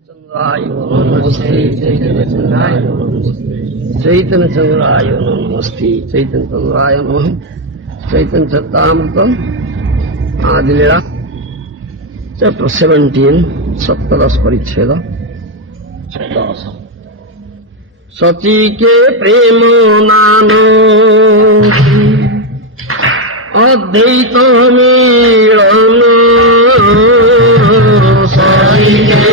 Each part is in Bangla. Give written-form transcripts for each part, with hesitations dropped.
चंद्राय नमस्ते चैतन्य चंद्राय चैतन्य चंद्राय नमस्ते चैतन्य चंद्राय नमः चैतन्य चरितामृतम् आदिलीला चैप्टर 17 सप्तदश परिच्छेद 10 सची के प्रेम नानो अद्वैत मिलन सची के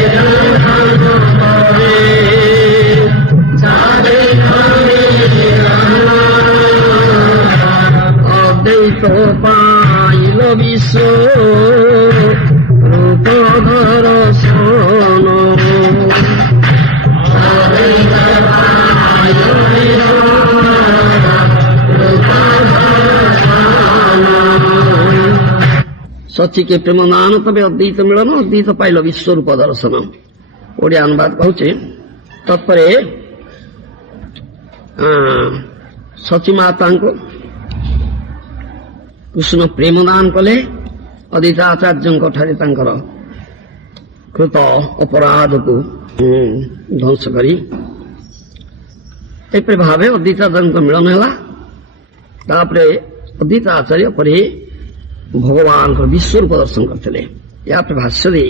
अद्वैत पाइल विश्व रूप दर्शन सची के प्रेम नान तबे अद्वैत मिलन अद्वैत पाइल विश्वरूप दर्शन ओडिया अनुवाद कहूचे तत्परे सची माता को कृष्ण प्रेम दान कले अद्वैत आचार्य ठारे तांकर कृत अपराध को ध्वंस करी एपरि भावे अद्वैत आचार्य मिलन है तापरे अद्वैत आचार्य परे भगवान को विश्वरूप दर्शन करते या भाष्य दे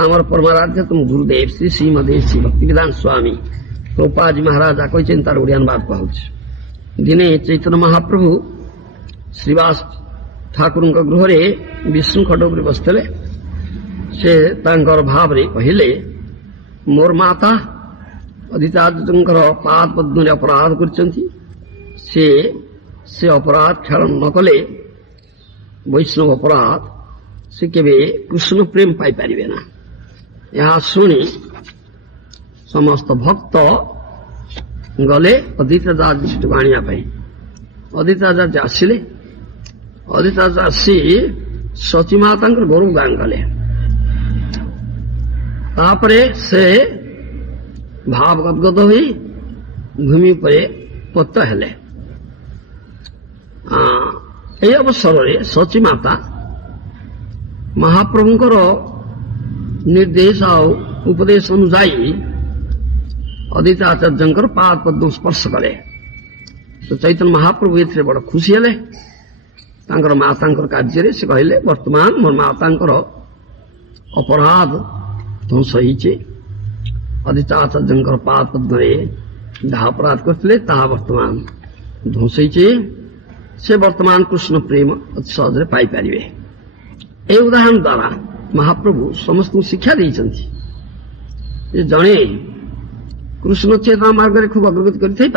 आमर परमाराध्य तुम गुरुदेव श्री श्रीमदे श्री भक्तिवेदांत स्वामी प्रभुपाद महाराज कहते तार ओडिया अनुवाद कहूँ दिने चैतन्य महाप्रभु श्रीवास ठाकुर गृह विष्णु खट उपर बसते से भाव कहले मोर माता अद्वैताचार्य पाद पद्म अपराध कर अपराध क्षण न कले वैष्णव अपराध से केवे कृष्ण प्रेम पाई पारे ना यह शुणी समस्त भक्त गले अद्वैताचार्य आने अद्वैताचार्य आसिले अद्वैताचार्य आसी सची माता गौरव गान कले तापरे से भाव गदगद हुई भूमि पर पत्त हेले এই অবসরে সচী মাতা মহাপ্রভুঙ্কর निर्देश और उपदेश अनुजाई अद्वैत आचार्य पाद पद्म स्पर्श करे तो चैतन्य महाप्रभु ए बड़ खुशी हेले माता कार्य से कहले वर्तमान मोर माता अपराध ध्वंस होइछे अद्वैत आचार्य पाद पद्म जहा अपराध करते वर्तमान ध्वंस होइछे से वर्तमान कृष्ण प्रेम अति सहज पाई पारे ए उदाहरण द्वारा महाप्रभु समस्त शिक्षा देइछन्ति जड़े कृष्ण चेतना मार्ग में खूब अग्रगति करती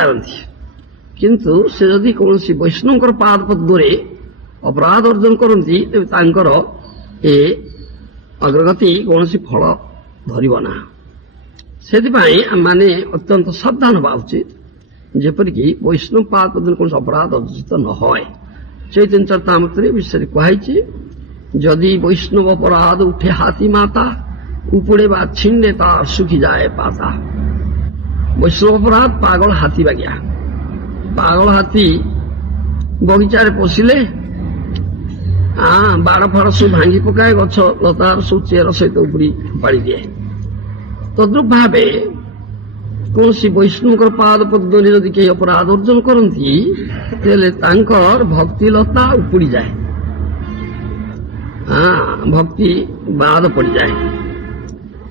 किंतु से जदि कौन वैष्णव पाद पद्म अपराध अर्जन करती ए अग्रगति कौन फल धरना से माने अत्यंत सावधान हवा उचित जेपरिक वैष्णव पाद पद्म कौन अपराध अर्जित न होय चैतन्य चरितामृत विषय कहुई जदि वैष्णव अपराध उठे हाथी माता उपड़े बा छिंडे तार सुखी जाए पाता वैष्णव अपराध पागल हाथी बागिया पागल हाथी बगीचार पशिले बाड़ फाड़ सब भांगी पकाए गछ लतार सब चेर सहित उपड़ी पाड़ी दिए तद्रुप भावे कौन वैष्णव पाद पद्म यदि कई अपराध अर्जन करती भक्ति लता उपड़ी जाए भक्ति बाद पड़ जाए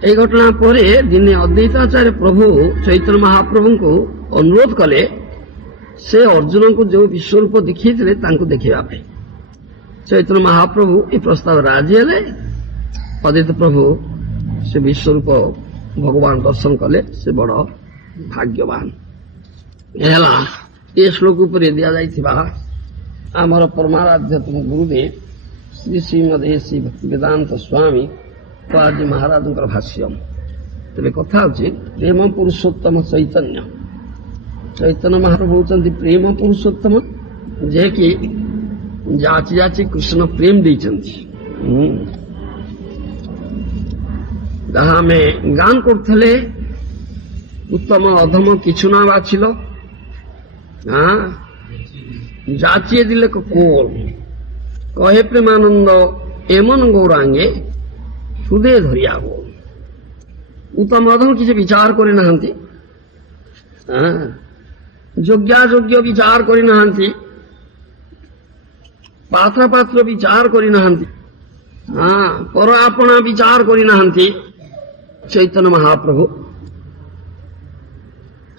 ये घटना पर दिने अद्वैताचार्य प्रभु चैतन्य महाप्रभु को अनुरोध कले से अर्जुन को जो विश्वरूप दिखी देखा चैतन्य महाप्रभु ये प्रस्ताव राजी हेले अद्वैत प्रभु से विश्वरूप भगवान दर्शन कले से बड़ भाग्यवान ये श्लोक पर दिया जाइथिबा आमर परमाराध्य तुम गुरुदेव श्री श्रीमदे श्री भक्तिवेदांत स्वामी प्रभुपाद महाराज भाष्य तेरे कथा प्रेम पुरुषोत्तम चैतन्य चैतन्य महाप्रभु होती प्रेम पुरुषोत्तम जे कि जाची जाची कृष्ण प्रेम देइछन्ति जहाँ में गान करथले उत्तम अधम किछु ना बाछिल जाचिए दिले कोल कहे प्रेमानंद एमन गौरांगे हृदय धरिया उत्तम अधम किसी विचार करि नाहंती, योग्यायोग्य विचार करि नाहंती, पात्र पात्र विचार करि नाहंती, पर आपना विचार करि नाहंती। चैतन्य महाप्रभु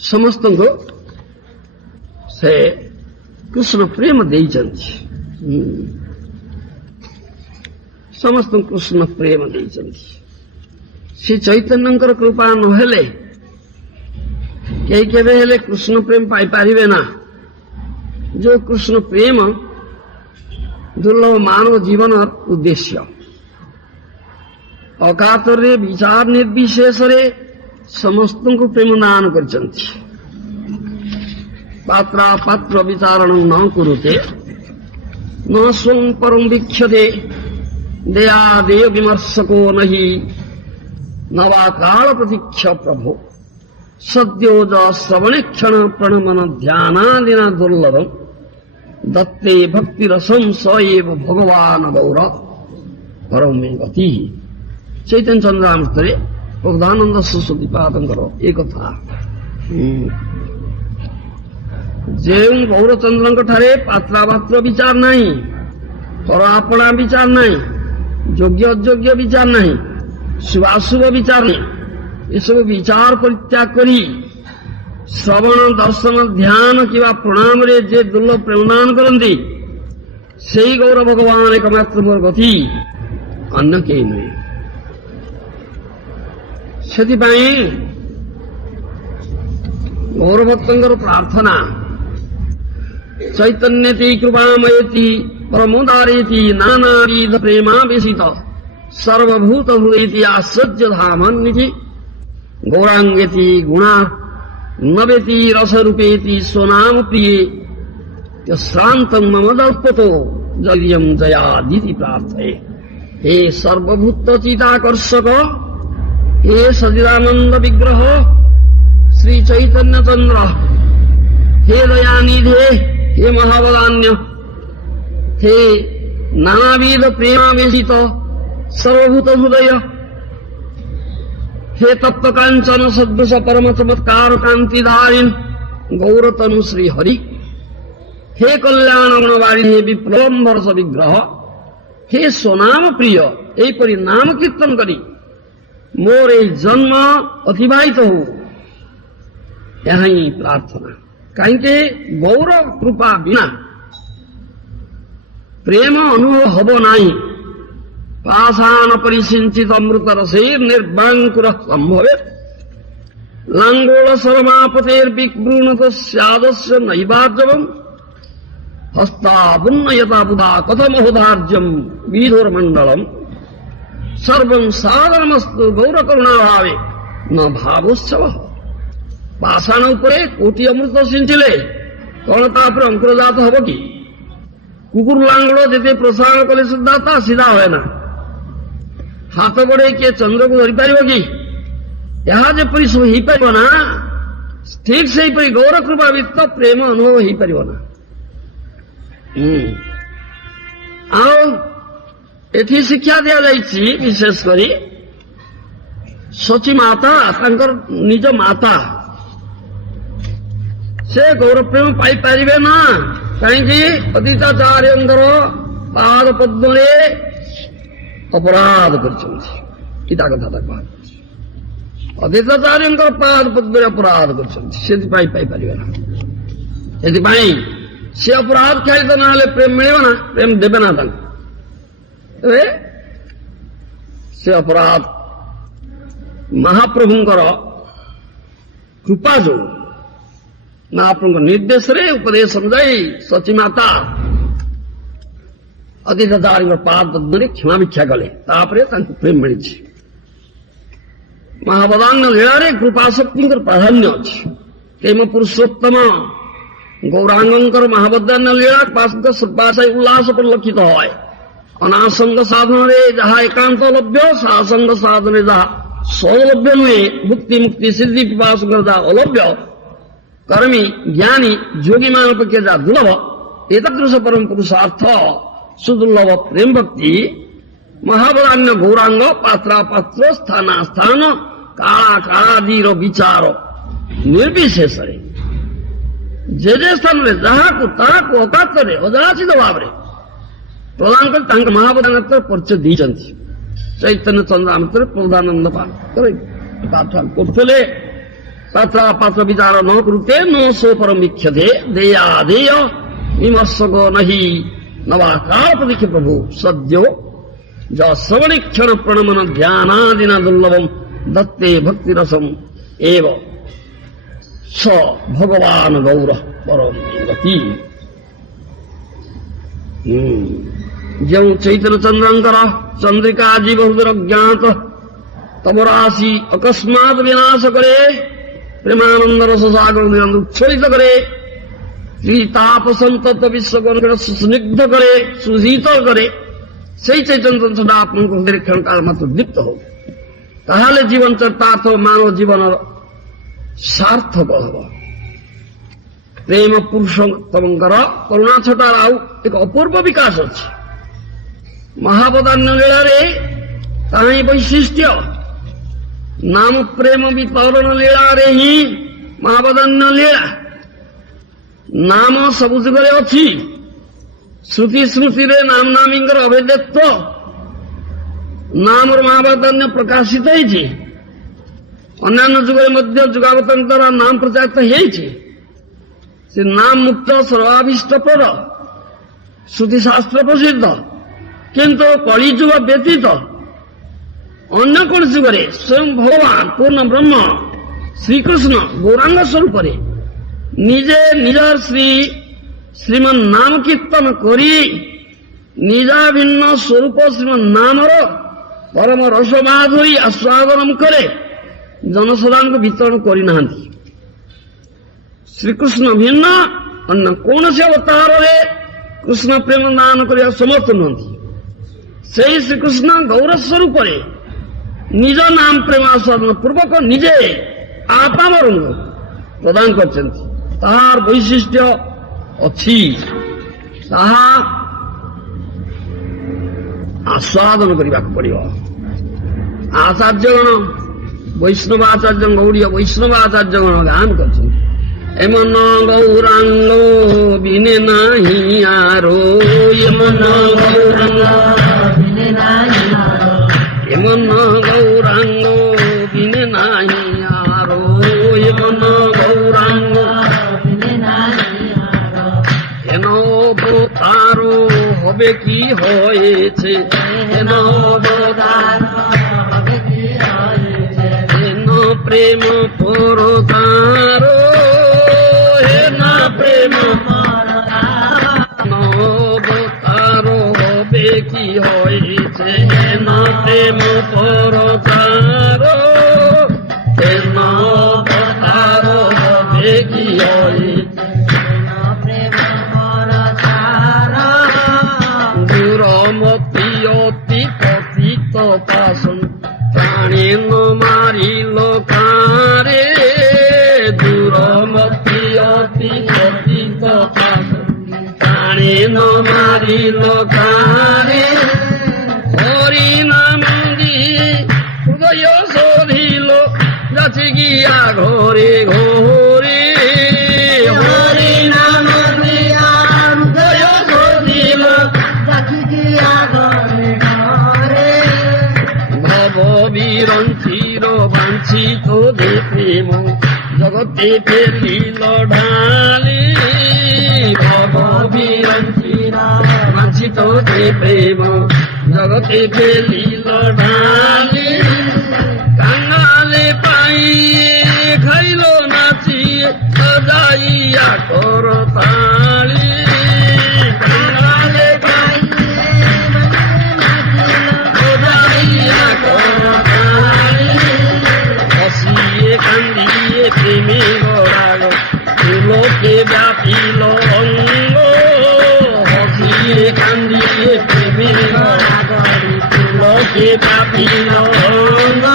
समस्त को से कृष्ण प्रेम देइछन्ति, समस्त कृष्ण प्रेम देइछन्ति। श्री चैतन्यंकर कृपा नहेले केही केबे हेले कृष्ण प्रेम पाई पारिबे ना। जो कृष्ण प्रेम दुर्लभ मानव जीवन उद्देश्य, अकातरे विचार निर्विशेषरे समस्त को प्रेम दान करछन्ति। पात्रा पात्र विचारण न कुरुते, न स्वं परं वीक्ष्यते, दया देव विमर्शको नहि, न वा काल प्रतीक्ष प्रभो। सद्योज श्रवणे क्षण प्रणमन ध्यानादिना दुर्लभम, दत्ते भक्ति रसम स एव भगवान गौर परम मे गति। चैतन्य चंद्रामृतरे प्रधानंद सरस्वती पादंकर एक कथा ଯେଉଁ ଗୌରଚନ୍ଦ୍ରଙ୍କ ଠାରେ ପାତ୍ରାପାତ୍ର ବିଚାର ନାହିଁ, ପର ଆପଣା ବିଚାର ନାହିଁ, ଯୋଗ୍ୟ ଅଯୋଗ୍ୟ ବିଚାର ନାହିଁ, ଶୁଭାଶୁଭ ବିଚାର ନାହିଁ, ଏସବୁ ବିଚାର ପରିତ୍ୟାଗ କରି ଶ୍ରବଣ ଦର୍ଶନ ଧ୍ୟାନ କିମ୍ବା ପ୍ରଣାମରେ ଯେ ଦୁର୍ଲଭ ପ୍ରେମଦାନ କରନ୍ତି, ସେଇ ଗୌର ଭଗବାନ ଏକମାତ୍ର ମୋର ଗତି, ଅନ୍ୟ କେହି ନୁହେଁ। ସେଥିପାଇଁ ଗୌର ଭକ୍ତଙ୍କର ପ୍ରାର୍ଥନା, चैतन्यति कृपामयति परमोदारेति नानाविध प्रेमावेशित सर्वभूत हृदयति आश्चर्य धामन्निधि गौरांगेति गुणा नवेति रसरूपेति स्वनाम प्रिये श्रांतं मम दल्पतो जयं जयादिति प्रार्थये। हे सर्वभूत चिताकर्षक, हे सच्चिदानंद विग्रह श्री चैतन्य चंद्र, हे दयानिधे, हे महाबलान्य, हे नानाविध प्रेमावेशित सर्वभूत हृदय, हे तप्त कांचन सदृश परम चमत्कार कांतिधारिण गौरतनु श्री हरि, हे कल्याण गुणवाणी, हे विप्लवंबर विग्रह, हे स्वनाम प्रिय, एपरि नाम कीर्तन करी मोर जन्म अतिबाहित हो, यह ही प्रार्थना। कहीं गौर कृपा बिना प्रेम अनुभव हब नहीं। पाषाण परिसिंचित अमृत रसे निर्बांकुर संभवे, लांगोल सरमापतेर्विवृणुत स्यादस्य नैवार्जवम्, हस्तावुन्नयता बुधा कथमहोदार्जम विधुर्मंडलम, सर्वं साधनमस्तु गौर करुणाभावे न भावोत्सवः। पाषाण उपरे कोटी अमृत सिंचिले कौन तापर अंकुरजात हब कि? कुकुर लांगड़ जेते प्रसारण कले सुद्धा ता सीधा हुए ना। हाथ बड़े किए चंद्र को धरी पार कि? यहाँ जेपरी सब हो पार ना, ठीक से गौर कृपा वित्त प्रेम अनुभव हो पार ना। एठी शिक्षा दिया जाइछि विशेष करी सची माता तांकर निज माता से गौर प्रेम पाई पारिबे ना। कहीं अतीताचार्यंकर पाद पद्मे अपराध करछन्ति, इता कथा कह अतीताचार्यंकर पाद पद्मे अपराध करछन्ति, से पाई पारिबे ना। एथिपाई से अपराध खेलित ना प्रेम मिले ना, प्रेम देवे ना तांको। से अपराध महाप्रभुंकर कृपा जो महाप्रभु निर्देश रे उपदेश समझाई सची माता अतीताचार्य पाद पद्मे क्षमा भिक्षा कले, तापरे तांको प्रेम मिली। महाबदांग लीला रे कृपा शक्ति प्राधान्य अच्छी। प्रेम पुरुषोत्तम गौरांगंकर महाबदान लीला पाशय उल्लास परिलक्षित है। अनासंग साधन रे जहा एकांत लभ्य, सासंग साधन जहा सौलभ्य नुहे, मुक्ति मुक्ति सिद्धि पिपास जहा अलभ्य, कर्मी ज्ञानी जोगी मान पक्ष जहा दुर्लभ, एतदृश परम पुरुषार्थ सुदुर्लभ प्रेम भक्ति महाबलान्य गौरांग पात्रा पात्र स्थाना स्थान କାଳା କାଳାଦିର ବିଚାର ନିର୍ବିଶେଷରେ ଯେ ସ୍ଥାନରେ ତାହାକୁ ଅକାତରେ ଅଯାଚିତ ଭାବରେ ପ୍ରଦାନ କରି ତାଙ୍କ ମହାବଦାନର ପରିଚୟ ଦେଇଛନ୍ତି। ଚୈତନ୍ୟ ଚନ୍ଦ୍ରାମୃତରେ ପ୍ରଧାନନ୍ଦ ପାଠ କରୁଥିଲେ। ପାତ୍ର ବିଚାର ନ କରୁତେ ନ ସୋ ପରମିକ୍ଷତେ ଦେୟା ଦେୟ ବିମର୍ଶକ ନହି ନବା କାଳ ପ୍ରଦୀକ୍ଷ ପ୍ରଭୁ ସଦ୍ୟ ଶ୍ରବଣୀ କ୍ଷଣ ପ୍ରଣମନ ଧ୍ୟାନାଦିନା ଦୁର୍ଲଭം ଦତ୍ତେ ଭକ୍ତି ରସମ୍ ଏବ ସ ଭଗବାନ ଗୌର ପରମତି। ଯେଉଁ ଚୈତନ୍ୟ ଚନ୍ଦ୍ରଙ୍କର ଚନ୍ଦ୍ରିକା ଆଜି ବହୁଦୂର ଜ୍ଞାତ ତମର ଆସି ଅକସ୍ମାତ୍ ବିନାଶ କରେ, ପ୍ରେମାନନ୍ଦ ରସ ସାଗର ନିରନ୍ତ ଉଚ୍ଛଳିତ କରେ, ତ୍ରିତାପ ସନ୍ତପ୍ତ ବିଶ୍ୱକୁ ସୁସ୍ନିଗ୍ଧ করে, সুশীতল করে, সেই চৈতন্যটা আপনার হৃদয় ক্ষণকাল মাত্র দীপ্ত হোক, তাহলে জীবন চরিতার্থ মানব জীবনের সার্থক হব। প্রেম পুরুষোତ୍ତমଙ୍କର କରୁଣା ଛଟାର ଆଉ ଏକ ଅପୂର୍ବ ବିକାଶ ଅଛି। ମହାବଦାନ୍ୟ ଲୀଳାରେ ତାହା ହିଁ ବୈଶିଷ୍ଟ୍ୟ। ନାମ ପ୍ରେମ ବିତରଣ ଲୀଳାରେ ହିଁ ମହାବଦାନ୍ୟ ଲୀଳା। ନାମ ସବୁ ଯୁଗରେ ଅଛି। ଶ୍ରୁତି ସ୍ମୃତିରେ ନାମ ନାମୀଙ୍କର ଅଭେଦ୍ୟତ୍ୱ ନାମର ମହାବଦାନ୍ୟ ପ୍ରକାଶିତ ହେଇଛି। ଅନ୍ୟାନ୍ୟ ଯୁଗରେ ମଧ୍ୟ ଯୁଗାବତାର ନାମ ପ୍ରଚାରିତ ହେଇଛି। ସେ ନାମ ମୁକ୍ତ ସର୍ବାଭୀଷ୍ଟପ୍ରଦ ଶ୍ରୁତିଶାସ୍ତ୍ର ପ୍ରସିଦ୍ଧ। କିନ୍ତୁ କଳିଯୁଗ ବ୍ୟତୀତ ଅନ୍ୟ କୌଣସି ଯୁଗରେ ସ୍ୱୟଂ ଭଗବାନ ପୂର୍ଣ୍ଣ ବ୍ରହ୍ମ ଶ୍ରୀକୃଷ୍ଣ ଗୌରାଙ୍ଗ ସ୍ୱରୂପରେ ନିଜେ ନିଜର ଶ୍ରୀମନ୍ ନାମ କୀର୍ତ୍ତନ କରି ନିଜାଭିନ୍ନ ସ୍ୱରୂପ ଶ୍ରୀମନ୍ ନାମର ପରମ ରସ ମାଧୁରୀ ଆସ୍ୱାଦନ ମୁଖରେ ଜନସାଧାରଣଙ୍କୁ ବିତରଣ କରିନାହାନ୍ତି। ଶ୍ରୀକୃଷ୍ଣ ଭିନ୍ନ ଅନ୍ୟ କୌଣସି ଅବତାରରେ କୃଷ୍ଣ ପ୍ରେମ ଦାନ କରିବା ସମର୍ଥ ନୁହନ୍ତି। ସେହି ଶ୍ରୀକୃଷ୍ଣ ଗୌର ସ୍ୱରୂପରେ ନିଜ ନାମ ପ୍ରେମ ଆସ୍ୱାଦନ ପୂର୍ବକ ନିଜେ ଆପାମରଙ୍କୁ ପ୍ରଦାନ କରିଛନ୍ତି। ତାହାର ବୈଶିଷ୍ଟ୍ୟ ଅଛି, ତାହା ଆସ୍ୱାଦନ କରିବାକୁ ପଡ଼ିବ। ଆଚାର୍ଯ୍ୟଗଣ ବୈଷ୍ଣବ ଆଚାର୍ଯ୍ୟ ଗୌଡ଼ୀୟ ବୈଷ୍ଣବ ଆଚାର୍ଯ୍ୟଗଣ ଗାନ କରିଛନ୍ତି। ଏମନ ଗୌରାଙ୍ଗ ବିନେ ନାହିଁ ଆରୋ, ଏମନ ଗୌରାଙ୍ଗ ବିନେ ନାହିଁ ଆରୋ, ଏମନ ଗୌରାଙ୍ଗ ବିନେ ନାହିଁ ଆରୋ, ଏମନ গৌরাঙ্গ হেন অবতার হবে কি হয়েছে, হেন অবতার হেন প্রেম পরতার, হেন প্রেম অবতার হবে কি হয়েছে, হেন প্রেম পরতার, হেন অবতার হবে কি হয়েছে, দূরমতি অতি পতিত পাশন প্রাণী মারিল কারে, দূরমতি অতি পতিত পাশন প্রাণী মারিল কারে, হরি নাম দিয়ে হৃদয় শোধিল যাচ্ছে গিয়া ঘরে ঘরে, হরি নাম দিয়া হৃদয় শোধিল যাচ্ছে গিয়া ঘরে ঘরে, ভব বিরঞ্চির বাঞ্ছিত দে প্রেম জগতে ফেলিল ঢালি, ভব বিরঞ্চির বাঞ্ছিত দে প্রেম জগতে ফেলিল ঢালি, কাঙালে পাইয়ে খাইল নাচিয়ে সজাইয়া করতালি, কাঙালে পাইয়ে সজাইয়া করতালি, হসিয়ে কান্দিয়ে প্রেমে গড়াগ লোকে ব্যাপিল অঙ্গ, হসিয়ে কান্দিয়ে প্রেমে গড়াগ লোকে ব্যাপিল অঙ্গ,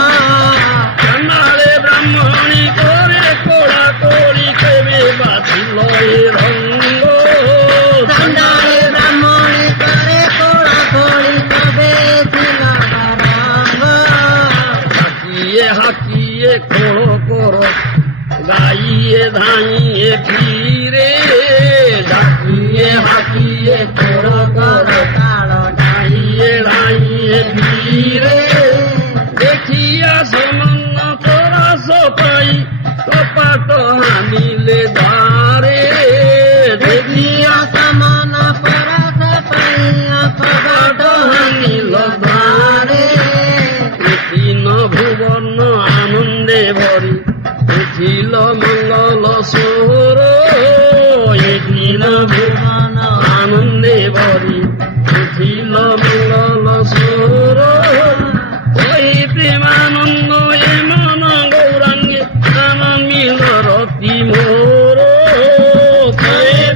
কাঙালে ব্রাহ্মণী করে কোড়া করি কেবে বাঁচিল এ রঙ্গ, খোড় কর গাইয়ে ধাইয়ে ফিরে ডাকিয়ে হাকিয়ে খোড় কর গাইয়ে ধাইয়ে ফিরে দেখিয়া সামান্য তোরা সপাই কপাট হানিলে দ্বারে দেখিয়া সামান্য তোরা সপাই কপাট হানিল দ্বারে তিন ভুবন আনন্দে ভরি উঠিল মঙ্গল সুর তিন ভুবন আনন্দে ভরি উঠিল মঙ্গল সুর ওই প্রেমানন্দ এ মন গৌরাঙ্গে আনন্দ মিল রতি মোর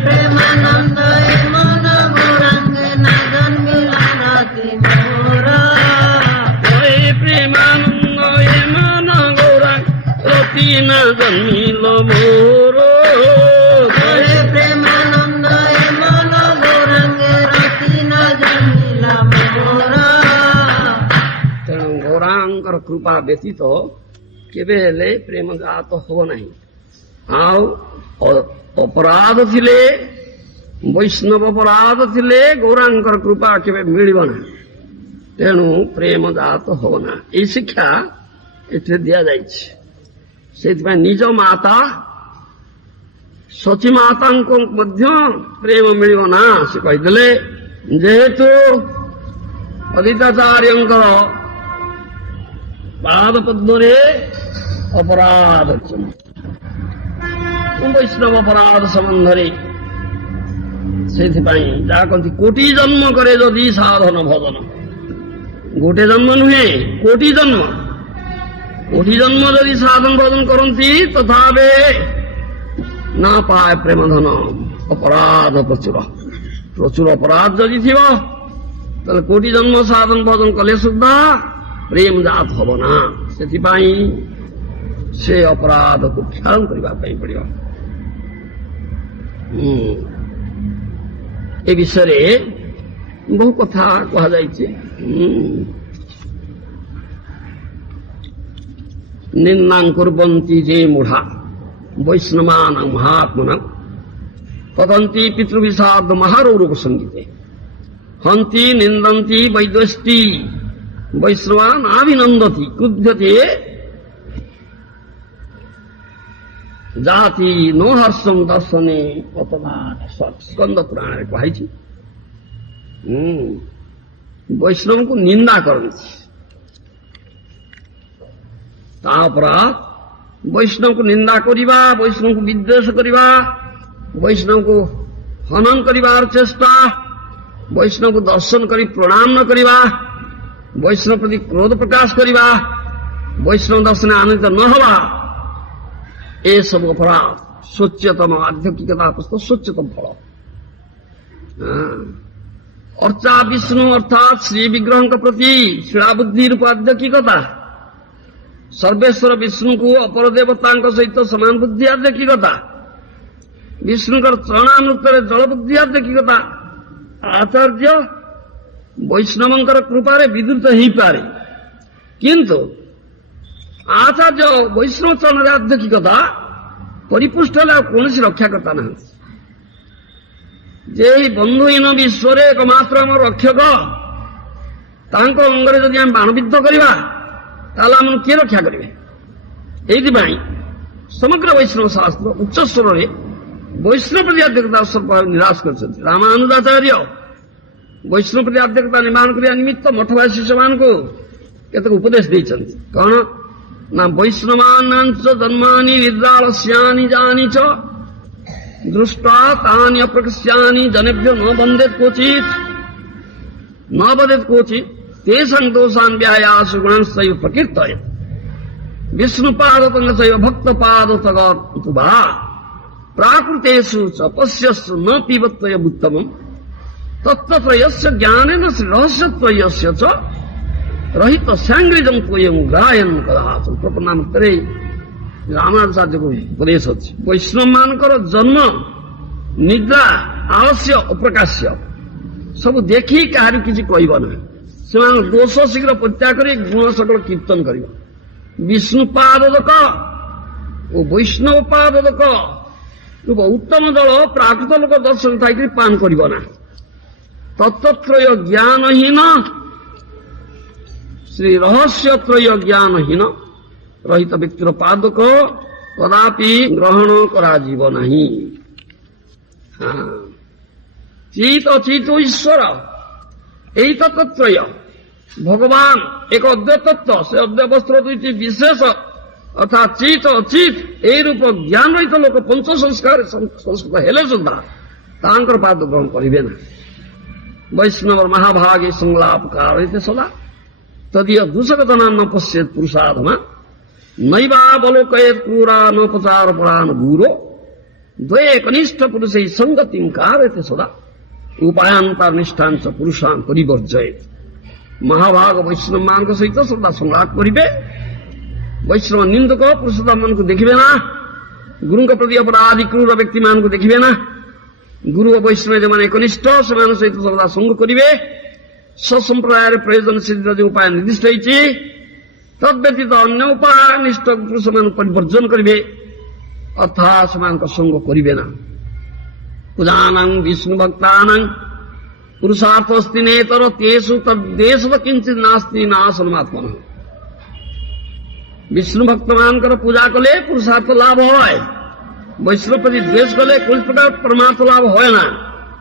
প্রেমানন্দ এ মন গৌরাঙ্গে নাজন মিল রতি মোর ওই প্রেমানন্দ এ মন গৌরাঙ্গ রতি নাজন মিল মোর প্রেমানন্দ এ মন গৌরাঙ্গে রতি নাজন মিল মোর। ତେଣୁ ଗୌରାଙ୍କର କୃପା ବ୍ୟତୀତ କେବେ ହେଲେ ପ୍ରେମ ଜାତ ହବ ନାହିଁ। ଆଉ ଅପରାଧ ଥିଲେ ବୈଷ୍ଣବ ଅପରାଧ ଥିଲେ ଗୌରାଙ୍କର କୃପା କେବେ ମିଳିବ ନାହିଁ। ତେଣୁ ପ୍ରେମ ଜାତ ହବ ନା ଏଇ ଶିକ୍ଷା ଏଥିରେ ଦିଆଯାଇଛି। ସେଥିପାଇଁ ନିଜ ମାତା ସଚୀ ମାତାଙ୍କୁ ମଧ୍ୟ ପ୍ରେମ ମିଳିବ ନା ସେ କହିଦେଲେ। ଯେହେତୁ ଅଦିତାଚାର୍ଯ୍ୟଙ୍କର ପାଦ ପଦ୍ମରେ ଅପରାଧ ବୈଷ୍ଣବ ଅପରାଧ ସମ୍ବନ୍ଧରେ ସେଇଥିପାଇଁ ଯାହା କହନ୍ତି କୋଟି ଜନ୍ମ କରେ ଯଦି ସାଧନ ଭଜନ। ଗୋଟେ ଜନ୍ମ ନୁହେଁ କୋଟି ଜନ୍ମ ଯଦି ସାଧନ ଭଜନ କରନ୍ତି ତଥାପି ନା ପାଏ ପ୍ରେମ ଧନ। ଅପରାଧ ପ୍ରଚୁର ଅପରାଧ ଯଦି ଥିବ ତାହେଲେ କୋଟି ଜନ୍ମ ସାଧନ ଭଜନ କଲେ ସୁଦ୍ଧା ପ୍ରେମ ଜାତ ହବ ନା। ସେଥିପାଇଁ ସେ ଅପରାଧକୁ କ୍ଷାଳନ କରିବା ପାଇଁ ପଡ଼ିବ। ଏ ବିଷୟରେ ବହୁ କଥା କୁହାଯାଇଛି। ନିନ୍ଦାଂ କୁର୍ବନ୍ତି ଯେ ମୂଢ଼ା ବୈଷ୍ଣବାନ ମହାତ୍ମନା ତଦନ୍ତି ପିତୃବିଷାଦ ମହାରୌରବ ସଙ୍ଗୀତେ ହନ୍ତି ନିନ୍ଦନ୍ତି ବୈଦସ୍ତି ବୈଷ୍ଣବାନ ଆଭିନନ୍ଦତି କ୍ରୁଧ୍ୟତେ ଜାତି ନ ହର୍ଷଂ ଦର୍ଶନେ ସ୍କନ୍ଦ ପୁରାଣରେ କୁହାଯାଇଛି। ବୈଷ୍ଣବଙ୍କୁ ନିନ୍ଦା କରନ୍ତି। ତା ଅପରାଧ ବୈଷ୍ଣବଙ୍କୁ ନିନ୍ଦା କରିବା, ବୈଷ୍ଣବଙ୍କୁ ବିଦ୍ୱେଷ କରିବା, ବୈଷ୍ଣବଙ୍କୁ ହନନ କରିବାର ଚେଷ୍ଟା, ବୈଷ୍ଣବଙ୍କୁ ଦର୍ଶନ କରି ପ୍ରଣାମ ନ କରିବା, ବୈଷ୍ଣବ ପ୍ରତି କ୍ରୋଧ ପ୍ରକାଶ କରିବା, ବୈଷ୍ଣବ ଦର୍ଶନରେ ଆନନ୍ଦିତ ନ ହେବା, ଏସବୁ ଅପରାଧ ସ୍ୱଚ୍ଛତମ ଆଧ୍ୟାତ୍ମିକତା ସ୍ୱଚ୍ଛତମ ଫଳ। ଅର୍ଚା ବିଷ୍ଣୁ ଅର୍ଥାତ୍ ଶ୍ରୀ ବିଗ୍ରହଙ୍କ ପ୍ରତି ଶିଳାବୁଦ୍ଧି ରୂପ ଆଧ୍ୟାତ୍ମିକତା, ସର୍ବେଶ୍ୱର ବିଷ୍ଣୁଙ୍କୁ ଅପର ଦେବତାଙ୍କ ସହିତ ସମାନ ବୁଦ୍ଧି ଆଧ୍ୟାତ୍ମିକତା, ବିଷ୍ଣୁଙ୍କର ଚରଣାମୃତରେ ଜଳବୁଦ୍ଧି ଆଧ୍ୟାତ୍ମିକତା ଆଚାର୍ଯ୍ୟ ବୈଷ୍ଣବଙ୍କର କୃପାରେ ବିଦ୍ୟୁତ ହେଇପାରେ। କିନ୍ତୁ ଆଚାର୍ଯ୍ୟ ବୈଷ୍ଣବ ଚରଣରେ ଆଧ୍ୟାତ୍ମିକତା ପରିପୁଷ୍ଟ ହେଲେ ଆଉ କୌଣସି ରକ୍ଷାକର୍ତ୍ତା ନାହାନ୍ତି। ଯେ ଏହି ବନ୍ଧୁହୀନ ବିଶ୍ୱରେ ଏକମାତ୍ର ଆମର ରକ୍ଷକ, ତାଙ୍କ ଅଙ୍ଗରେ ଯଦି ଆମେ ବାଣବିଦ୍ଧ କରିବା ତାହେଲେ ଆମକୁ କିଏ ରକ୍ଷା କରିବେ? ଏଇଥିପାଇଁ ସମଗ୍ର ବୈଷ୍ଣବ ଶାସ୍ତ୍ର ଉଚ୍ଚ ସ୍ୱରରେ ବୈଷ୍ଣବ ପ୍ରତି ଆଧ୍ୟାତ୍ମିକତା ନିରାଶ କରିଛନ୍ତି। ରାମାନୁଜାଚାର୍ଯ୍ୟ ବୈଷ୍ଣବ ପ୍ରତି ଆଧ୍ୟାତ୍ମିକତା ନିର୍ମାଣ କରିବା ନିମିତ୍ତ ମଠବାସୀ ଶିଷ୍ୟମାନଙ୍କୁ କେତେକ ଉପଦେଶ ଦେଇଛନ୍ତି। କଣ ନା ବୈଷ୍ଣବାନାଞ୍ଚ ଜନ୍ମାନି ନିଦ୍ରାଳସ୍ୟାନି ଜାନି ଚ ଦୃଷ୍ଟା ତାନି ଅପ୍ରକସ୍ୟାନି ଜନେଭ୍ୟ ନ ବନ୍ଦେତ୍ କ୍ୱଚିତ୍ ତେଷାଂ ଦୋଷାନ୍ ବ୍ୟାୟାସୁ ଗୁଣାଂଶୈବ ପ୍ରକୀର୍ତ୍ତୟେତ୍ ବିଷ୍ଣୁପାଦତଙ୍ଗଚୈବ ଭକ୍ତପାଦତଗତୁ ବା ପ୍ରାକୃତେଷୁ চ পশ্যসু ন পিবত্বয়বুত্তমম তত্ত্বত্রয়স্য জ্ঞানেন রহস্যত্রয়স্য চ রহিত ସାଙ୍ଗ୍ରିଜଂ ତ୍ୱୟଂ ଗାୟନ କଦାଚ। ପ୍ରପନ୍ନାମରେ ରାମାଚାର୍ଯ୍ୟକୁ ଉପଦେଶ ଅଛି। ବୈଷ୍ଣବମାନଙ୍କର ଜନ୍ମ, ନିଦ୍ରା, ଆଳସ୍ୟ, ଅପ୍ରକାଶ୍ୟ ସବୁ ଦେଖି କାହାରି କିଛି କହିବ ନାହିଁ। ସେମାନଙ୍କ ଦୋଷ ଶୀଘ୍ର ପରିତ୍ୟାଗ କରି ଗୁଣ ସକଳ କୀର୍ତ୍ତନ କରିବ। ବିଷ୍ଣୁ ପାଦକ ଓ ବୈଷ୍ଣବ ପାଦକ ରୂପ ଉତ୍ତମ ଜଳ ପ୍ରାକୃତ ଲୋକ ଦର୍ଶନ ଥାଇକରି ପାନ କରିବ ନା। ତତ୍ତ୍ୱତ୍ରୟ ଜ୍ଞାନହୀନ ଶ୍ରୀ ରହସ୍ୟତ୍ରୟ ଜ୍ଞାନହୀନ ରହିତ ବ୍ୟକ୍ତିର ପାଦକ କଦାପି ଗ୍ରହଣ କରାଯିବ ନାହିଁ। ଚିତ ଅଚିତ ଈଶ୍ୱର এই তত্ত্বত্রয় ভগবান এক অদ্বৈত তত্ত্ব, সে অদ্বৈত বস্ত্র দুইটি বিশেষ অর্থাৎ চিত অচিত এই রূপ জ্ঞান রহিত লোক পঞ্চ সংস্কার সংস্কৃত হেলে সুদ্ধা তাঙ্কর পাদ গ্রহণ করিবে না। বৈষ্ণবর মহাভাগে সংলাপ কারিতে সদা তদীয় দূষকতা ন পশ্যেত পুরুষাধমা নৈবা বলোকয়েত ক্রূরা ন প্রচার পরাণ গুরো দ্বয়ে কনিষ্ঠ পুরুষে সঙ্গতিম কারিতে সদা উপায়ান্তার নিষ্ঠাঞ্চ পুরুষাং পরিবর্জয়। মহাভাগ বৈষ্ণব ମାନଙ୍କ ସହିତ ସଦା ସଂଳାପ କରିବେ। ବୈଷ୍ଣବ ନିନ୍ଦକ ପୁରୁଷୋତ୍ତମ ମାନଙ୍କୁ ଦେଖିବେ ନା। ଗୁରୁଙ୍କ ପ୍ରତି ଅପରାଧୀ କ୍ରୂର ବ୍ୟକ୍ତି ମାନଙ୍କୁ ଦେଖିବେ ନା। ଗୁରୁ ଓ ବୈଷ୍ଣବ ଯେଉଁମାନେ ଏକନିଷ୍ଠ ସେମାନଙ୍କ ସହିତ ସଦା ସଙ୍ଗ କରିବେ। ସ୍ୱସମ୍ପ୍ରଦାୟରେ ପ୍ରୟୋଜନ ସିଦ୍ଧିର ଯେଉଁ ଉପାୟ ନିର୍ଦ୍ଦିଷ୍ଟ ହୋଇଛି ତଦ୍ବ୍ୟତୀତ ଅନ୍ୟ ଉପାୟ ନିଷ୍ଠ ପୁରୁଷମାନଙ୍କୁ ପରିବର୍ଜନ କରିବେ ଅର୍ଥାତ୍ ସେମାନଙ୍କ ସଙ୍ଗ କରିବେ ନା। ପୂଜାନାଂ ବିଷ୍ଣୁ ଭକ୍ତାନାଂ ପୁରୁଷାର୍ଥସ୍ତି ନେତର ତେଷୁ ତଦ୍ଦେଶ କିଞ୍ଚିତ ନାସ୍ତି ନାଶନମାତ୍ମନ। ବିଷ୍ଣୁ ଭକ୍ତମାନଙ୍କର ପୂଜା କଲେ ପୁରୁଷାର୍ଥ ଲାଭ হয়। বৈষ্ণব প্রতি দ্বেষ করলে কোন প্রকার পরমার্থ লাভ হয় না,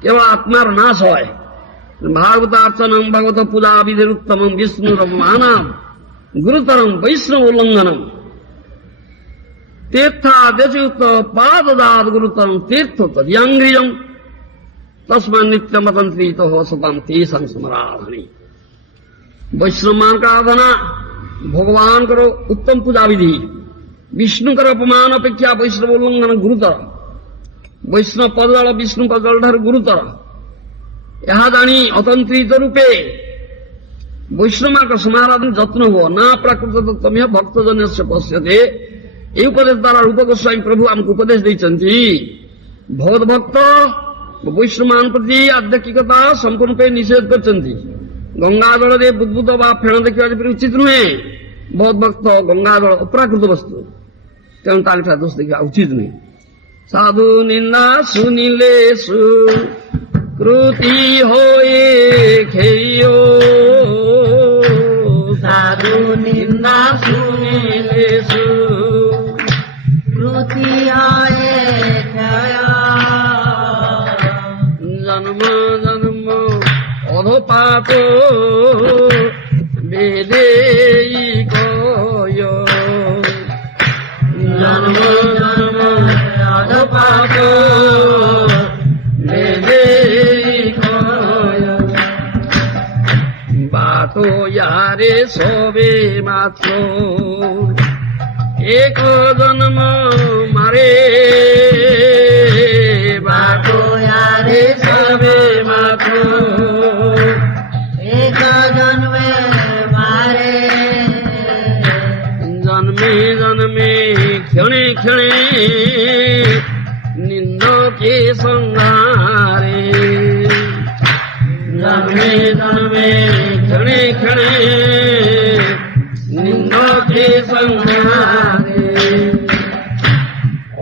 কেবল আত্মার নাশ হয়। ভাগবত অর্চনম ভগবত পূজা বিধির উত্তম বিষ্ণুর অপমানম গুরুতরম বৈষ্ণব উল্লঙ্ঘনম তীর্থাদেশযুক্ত পাদদাদ গুরুতরম তীর্থ তদীয়াঙ্ঘ্রিয়ম তস্মাৎ নিত্যমতন্ত্রিত সতাম তেষাং সমরাধনি। বৈষ্ণব ମାନଙ୍କ ଆରାଧନା ଭଗବାନଙ୍କର ଉତ୍ତମ ପୂଜା ବିଧି। ବିଷ୍ଣୁଙ୍କର ଅପମାନ ଅପେକ୍ଷା ବୈଷ୍ଣବ ଉଲ୍ଲଂଘନ ଗୁରୁତର। ବୈଷ୍ଣବ ପଦଦଳ ବିଷ୍ଣୁ ପଦଦଳ ଠାରୁ ଗୁରୁତର। ଏହା ଜାଣି ଅତନ୍ତ୍ରିତ ରୂପେ ବୈଷ୍ଣବଙ୍କ ସମାରାଧନା ଯତ୍ନ ହୁଅ। ନା ପ୍ରାକୃତ ତତ୍ତ୍ୱମେହ ଭକ୍ତଜନ୍ୟସ୍ୟ ପଶ୍ୟତେ। এই উপদেশ দ্বারা রূপ গোস্বামী প্রভু আমাকে উপদেশ দিয়েছেন। ভগবত ভক্ত বৈষ্ণব প্রতি আধ্যাত্মিকতা সম্পূর্ণ রূপে নিষেধ করছেন। গঙ্গা জଳରେ বুদ্বুদ বা ଫେଣ ଦେଖିବା ଯେପରି ଉଚିତ ନୁହେଁ, ବହୁତ ଭକ୍ତ ଗଙ୍ଗା ଜଳ ଅପ୍ରାକୃତ ବସ୍ତୁ, ତେଣୁ ତାଙ୍କଠା ଦୋଷ ଦେଖିବା ଉଚିତ ନୁହେଁ। ସାଧୁ ନିନ୍ଦା ଶୁଣିଲେ ସୁକୃତି ହୋଏ ଖେୟ। ସାଧୁ ନିନ୍ଦା ଶୁଣିଲେ সুকৃতি হয় ক্ষয়। জন্ম জন্ম অধপাত বেদেই কয়। জন্ম জন্ম অধপাত বেদেই কয়। বাত ইয়ারে সবে মাত্র এক জন্ম মারে। বাত ইয়ারে সবে মাত্র এক জন্মে মারে। জন্মে জন্মে ক্ষণে ক্ষণে নিন্দকে সংহারে। জন্মে জন্মে ক্ষণে ক্ষণে নিন্দকে সংহারে।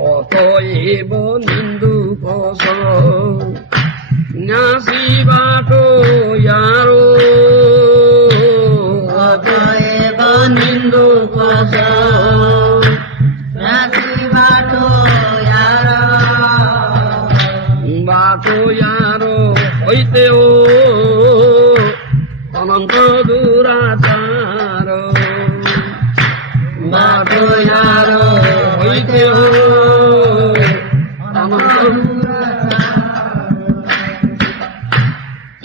অতএব নিন্দুক ন্যাসী বাট ইয়ারো। অতএব নিন্দুক ন্যাসী বাট ইয়ারো। বাট ইয়ারো হইতেও অনন্ত দুরাচার। বাট ইয়ারো হইতেও অনন্ত